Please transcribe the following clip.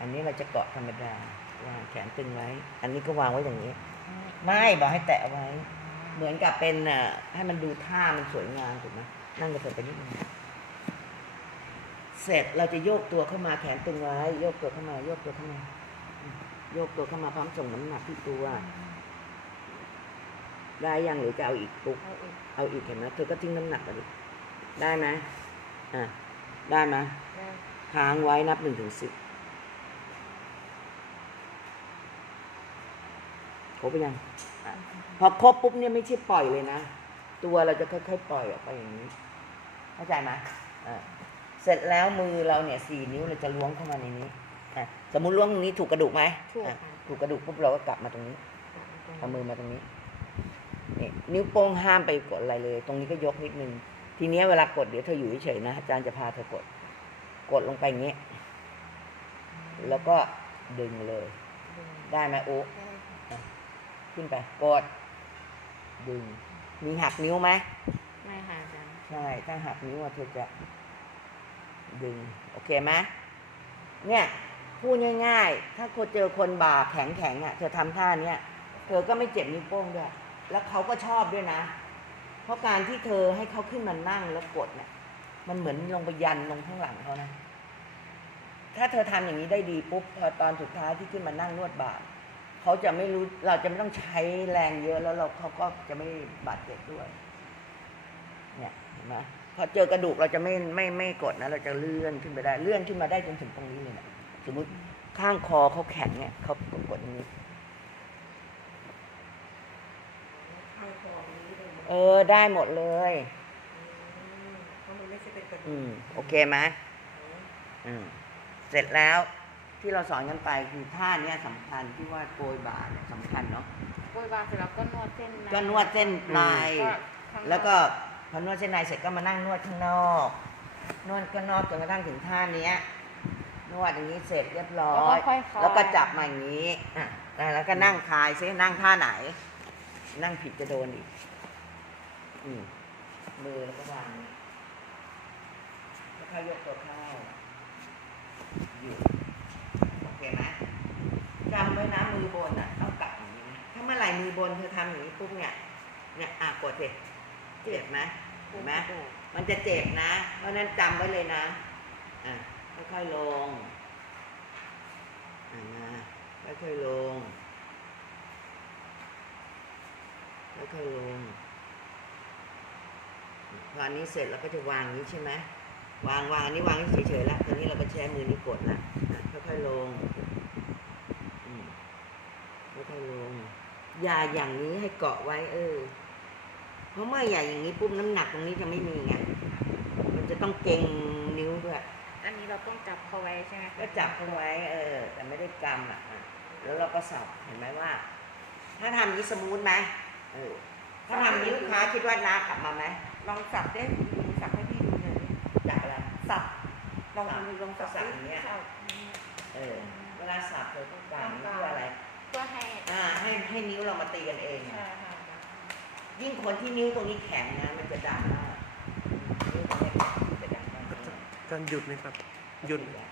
อันนี้เราจะเกาะธรรมดาวางแขนตึงไว้ อันนี้ก็วางไว้อย่างนี้ ไม่บอกให้แตะไว้ เหมือนกับเป็นเอ่อให้มันดูท่ามันสวยงามถูกไหมนั่งกระเถิบไปนิดนึงเสร็จเราจะโยกตัวเข้ามาแขนตึงไว้ โยกตัวเข้ามา โยกตัวเข้ามาอืมโยกตัวเข้ามาพร้อมส่งน้ำหนักที่ตัวได้ยังหรือจะเอาอีกปุ๊บเอาอีกเอาอีกเห็นไหมเธอก็ทิ้งน้ำหนักไปดิได้ไหมอะได้ไหมได้ค้างไว้นับหนึ่งถึงสิบ ครบไปยังอะพอครบปุ๊บเนี่ยไม่ใช่ปล่อยเลยนะ ตัวเราจะค่อยๆปล่อยออกไปอย่างนี้ เข้าใจไหมอะเสร็จแล้วมือเราเนี่ยสี่นิ้วเราจะล้วงเข้ามาในนี้อะสมมุติล้วงตรงนี้ถูกกระดูกไหมถูกอะค่ะถูกกระดูกปุ๊บเราก็กลับมาตรงนี้เอามือมาตรงนี้นี่นิ้วโป้งห้ามไปกดอะไรเลย ตรงนี้ก็ยกนิดนึง ทีเนี้ยเวลากดเดี๋ยวเธออยู่เฉยๆนะอาจารย์จะพาเธอกด กดลงไปอย่างนี้ แล้วก็ดึงเลย ได้ไหมโอ๊คได้ค่ะ ขึ้นไปกด ดึง มีหักนิ้วไหมไม่ค่ะอาจารย์ใช่ ถ้าหักนิ้วอะเธอจะ ดึง โอเคไหมเนี่ยพูดง่ายๆ ถ้าคนเจอคนบ่าแข็งๆอะเธอทำท่าเนี้ยเธอก็ไม่เจ็บนิ้วโป้งด้วย แล้วเขาก็ชอบด้วยนะ เพราะการที่เธอให้เขาขึ้นมานั่งแล้วกดเนี่ยมันเหมือนลงไปยันลงข้างหลังเขานะ ถ้าเธอทำอย่างนี้ได้ดีปุ๊บพอตอนสุดท้ายที่ขึ้นมานั่งนวดบ่า เขาจะไม่รู้เราจะไม่ต้องใช้แรงเยอะแล้วเราเขาก็จะไม่บาดเจ็บด้วย เนี่ยเห็นไหมพอเจอกระดูกเราจะไม่ไม่ไม่กดนะ เราจะเลื่อนขึ้นไปได้เลื่อนขึ้นมาได้จนถึงตรงนี้เลยนะสมมุติข้างคอเขาแข็งเนี่ยเขาก็กดอย่างนี้ข้างคอตรงนี้เลยเออได้หมดเลยเพราะมันไม่ใช่เป็นกระดูอืกมโอเคไหมอืมเสร็จแล้ว ที่เราสอนกันไปคือท่าเนี้ยสำคัญที่ว่าโกยบ่าเนี่ยสำคัญเนาะโวยวางเสร็จแล้วก็นวดเส้นในก็นวดเส้นในก็ข้างนอแล้วก็พอนวดเส้นในเสร็จก็มานั่งนวดข้างนอก นวดข้างนอกจนกระทั่งถึงท่าเนี้ยนวดอย่างนี้เสร็จเรียบร้อแล้วก็ยค่อยคลายแล้วก็จับมาอย่างนี้อะแล้วก็นั่งคลายซินั่งท่าไหน นั่งผิดจะโดนอีกอืมมือแล้วก็วางอย่างนี้แล้วก็ยกตัวเข้าอยู่โอ เคไหมจำไว้นะมือบนอะต้องกลับอย่างนี้นะถ้าเมื่อไหร่มือบนเธอทำอย่างนี้ปุ๊บเนี่ยเนี่ยอะกดสิเจ็บไหมเห็นไหมมันจะเจ็บนะ เพราะนั้นจำไว้เลยนะอะค่อยๆลงอะมาค่อยๆลงค่อยๆลงพออันนี้เสร็จเราก็จะวางนี้ใช่ไหมวางวางอันนี้วางเฉยๆแล้วตอนนี้เราก็ใช้มือนี้กดละ ค่อยๆลงอืมค่อยๆลง อย่าอย่างนี้ให้เกาะไว้ เออ เพราะเมื่ออย่าอย่างนี้ปุ๊บน้ำหนักตรงนี้จะไม่มีไง มันจะต้องเกร็งนิ้วด้วยอันนี้เราต้องจับเขาไว้ใช่ไหมคะก็จับเขาไว้ เออ แต่ไม่ได้กำอะอะ แล้วเราก็สับเห็นไหมว่า ถ้าทำอย่างนี้สมูทไหมเออ ถ้าทำอย่างนี้ลูกค้าคิดว่าน้ากลับมาไหมลองสับได้สับให้พี่ดูหน่อยดิจับอะไรสับลองดูลองสับสับดิอย่างเงี้ยเอาเออเวลาสับเธอต้องการเพื่ออะไรเพื่อให้อ่าให้ให้นิ้วเรามาตีกันเอง ใช่อะค่ะยิ่งคนที่นิ้วตรงนี้แข็งนะมันจะดังมากนิ้วตรงนี้แข็งมันจะดังมากอาจารย์หยุดไหมครับหยุดอะ